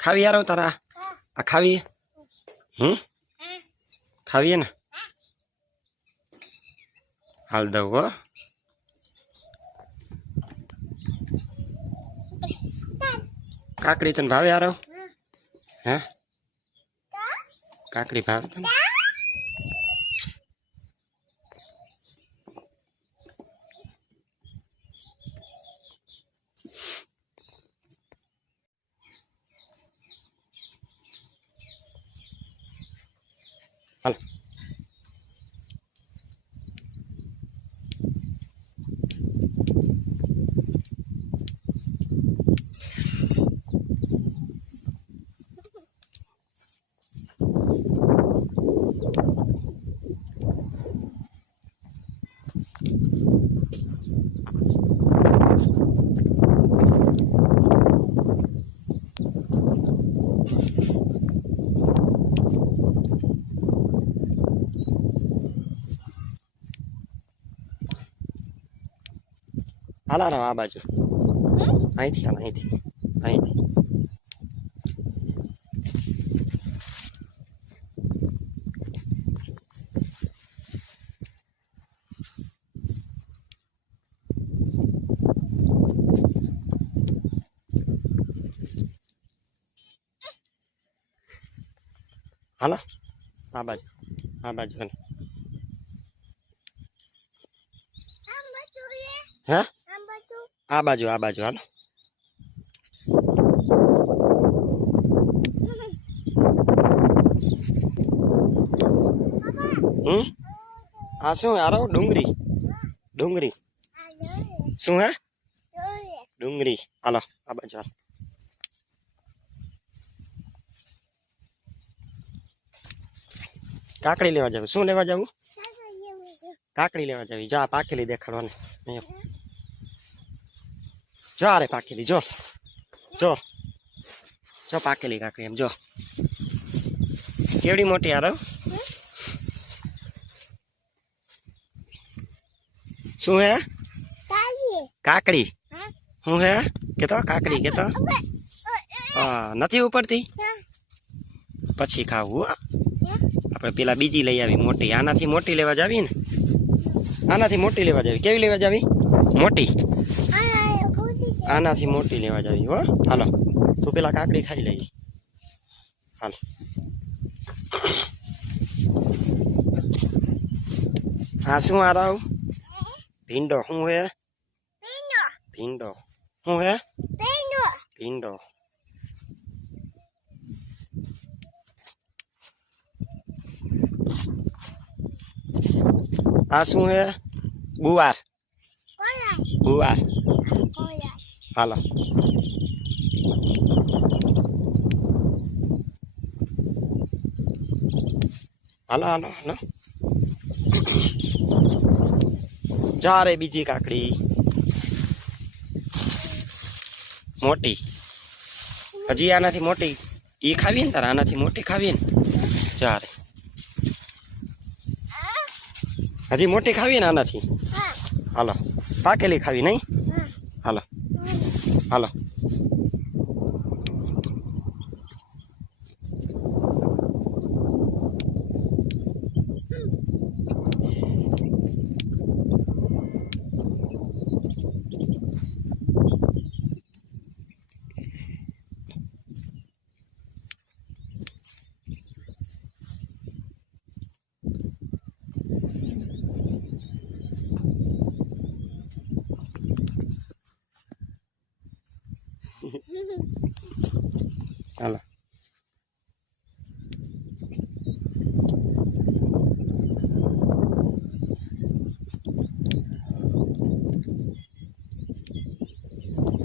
ખાવી યાર તારા? આ ખાવી? હમ? ખાવીએ ને હાલ દઉં હો. કાકડી તને ભાવે આરો હે? કાકડી ભાવે તને? હાલ હાલ આ બાજુ અહીંથી હાલ અહીંથી અહીંથી હાલો આ બાજુ આ બાજુ હાલો હે આ બાજુ આ બાજુ, હાલો. હમ? આ શું યારો ડુંગળી. ડુંગળી. શું, હે? ડુંગળી. હાલો, આ બાજુ, હાલો. કાકડી લેવા જવું. શું લેવા જવું? કાકડી લેવા જવી. જા પાકેલી દેખાડવાની. જો અરે પાકેલી જો. જો. જો પાકેલી કાકડી એમ જો. કેવડી મોટી યાર શું હે? કાકડી. શું હે. કેતો કાકડી કેતો. હા નથી ઉપડતી? પછી ખાવું હો. આપણે પેલા બીજી લઈ આવી મોટી. આનાથી મોટી લેવા જાવી ને? આનાથી મોટી લેવા જાવી. કેવી લેવા જાવી? મોટી. આનાથી મોટી લેવા જવી હો હાલો. તું પેલા કાકડી ખાઈ લઈ. હાલ. હા શું આરાવ ભીંડો શું હે? ભીંડો. શું હે? ભીંડો. આ શું હે? ગુવાર. ગુવાર. હાલો હાલો હાલો હાલો જા રે બીજી કાકડી. મોટી. હજી આનાથી મોટી. એ ખાવી ને તારે? આનાથી મોટી ખાવી ને? જા રે. હજી મોટી ખાવી ને આનાથી? હાલો. પાકેલી ખાવી નહીં? હાલો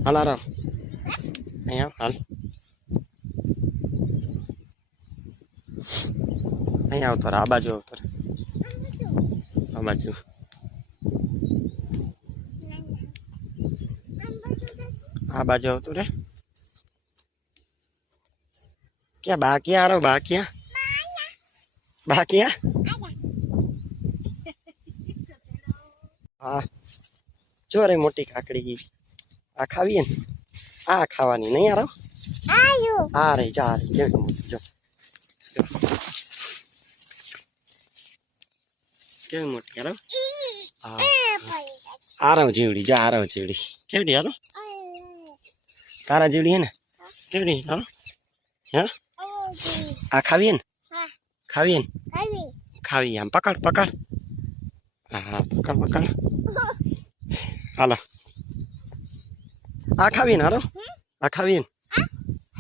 હાલ આરામ. અહીંયા, હાલ. અહીંયા આવતો રે આ બાજુ આવતો રે આ બાજુ. આ બાજુ આવતું રે ક્યાં, બાકી આરો, બાકી બાકી હા. જો રે મોટી કાકડી આ ખાવીએ ને આ ખાવાની નહીં આરો આ રહી જા રે રહી જો જો. કેવી મોટી હા આરવ જીવડી જો આરવ જીવડી કેવડી હાલો તારા જીવડી હે ને કેવડી હાલો હા આ ખાવીએ ને ખાવીએ ને ખાવી આમ પકડ પકડ હા પકડ પકડ હાલો આ ખાવી ને હાલો. આ ખાવી ને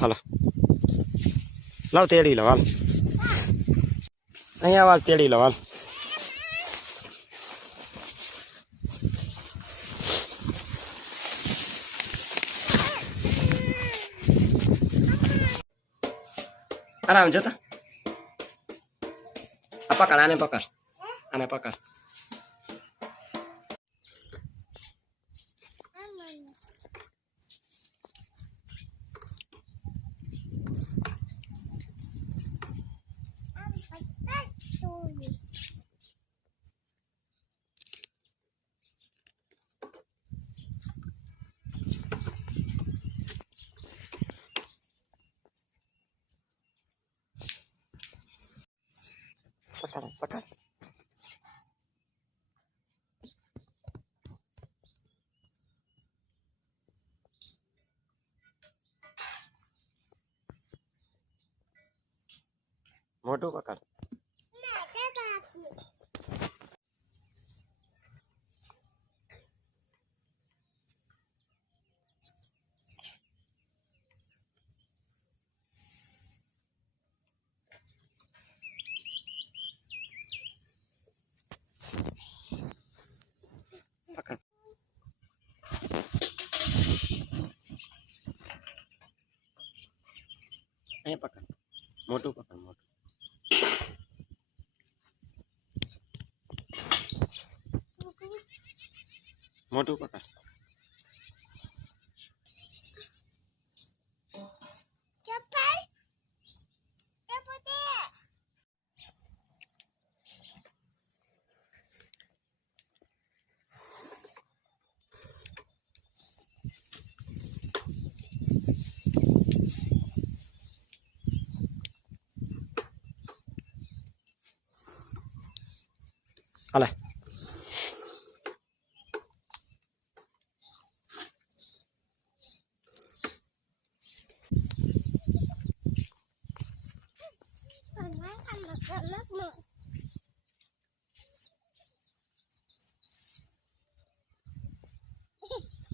હાલો. લાવ તેડી લો, હાલ. અહીંયા વાલ તેડી લો, હાલ. આરામ, જતા? આ પકડ, આને પકડ. આને પકડ. પકડ પકડ મોટું પકડ પકડ અહીં પકડ. મોટું પકડ મોટું. મોટું પકડ. હાલે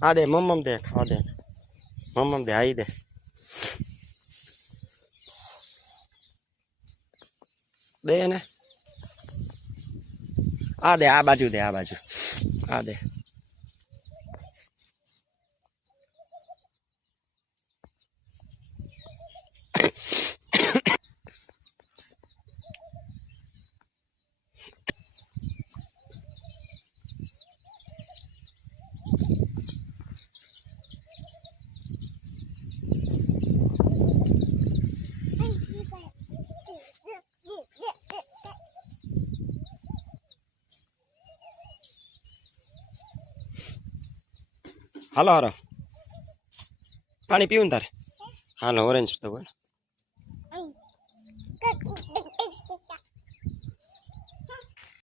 આ દે મમ્મમ દે ખાવા દે મમ્મમ દે આઈ દે દે ને આ દે આ બાજુ દે આ બાજુ આ દે હાલો હારો પાણી પીવું તારે હાલો ઓરેન્જ તો બોલ.